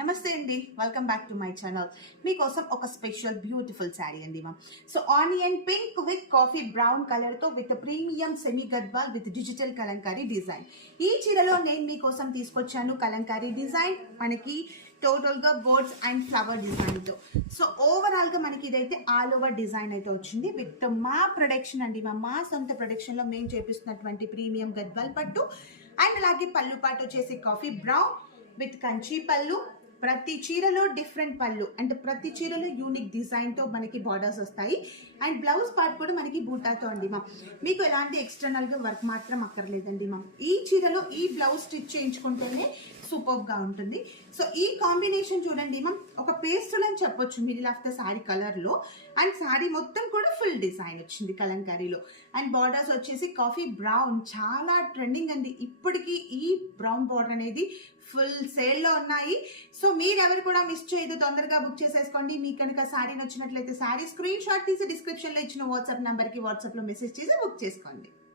నమస్తే అండి, welcome back to my channel. మీకోసం ఒక స్పెషల్ బ్యూటిఫుల్ శారీ అండి ma'am. So onion pink with coffee brown colour తో with premium semi Gadwal with digital Kalamkari design. ఈ చీరలో నేను మీకోసం తీసుకొచ్చాను కలంకారీ డిజైన్, మనకి టోటల్ గా బర్డ్స్ అండ్ ఫ్లవర్ డిజైన్ తో. సో ఓవరాల్ గా మనకి ఇదైతే ఆల్ ఓవర్ డిజైన్ అయితే వచ్చింది విత్ మా ప్రొడక్షన్ అండి మ్యామ్. మా సొంత ప్రొడక్షన్ లో మేము చేపిస్తున్నటువంటి ప్రీమియం గద్వాల్ పట్టు అండ్ అలాగే పళ్ళు పాటు వచ్చేసి కాఫీ బ్రౌన్ విత్ కంచి పళ్ళు. ప్రతి చీరలో డిఫరెంట్ పళ్ళు అండ్ ప్రతి చీరలో యూనిక్ డిజైన్ తో మనకి బార్డర్స్ వస్తాయి అండ్ బ్లౌజ్ పార్ట్ కూడా మనకి బూటాతో అండి మ్యామ్. మీకు ఎలాంటి ఎక్స్టర్నల్ గా వర్క్ మాత్రం అక్కర్లేదండి మ్యామ్. ఈ చీరలో ఈ బ్లౌజ్ స్టిచ్ చేయించుకుంటేనే సూపర్ గా ఉంటుంది. సో ఈ కాంబినేషన్ చూడండి మ్యామ్, ఒక పేస్టల్ అని చెప్పొచ్చు middle of the sorry colour లో. అండ్ సారీ మొత్తం కూడా ఫుల్ డిజైన్ వచ్చింది కలంకారీలో. అండ్ బార్డర్స్ వచ్చేసి కాఫీ బ్రౌన్, చాలా ట్రెండింగ్ అండి ఇప్పటికీ ఈ బ్రౌన్ బార్డర్ అనేది. ఫుల్ సేల్ లో ఉన్నాయి. సో మీరెవరు కూడా మిస్ చేయదు, తొందరగా బుక్ చేసేసుకోండి. మీకు కనుక సారీ నచ్చినట్లయితే సారీ స్క్రీన్ షాట్ తీసి డిస్క్రిప్షన్ లో ఇచ్చిన వాట్సాప్ నంబర్ కి వాట్సాప్ లో మెసేజ్ చేసి బుక్ చేసుకోండి.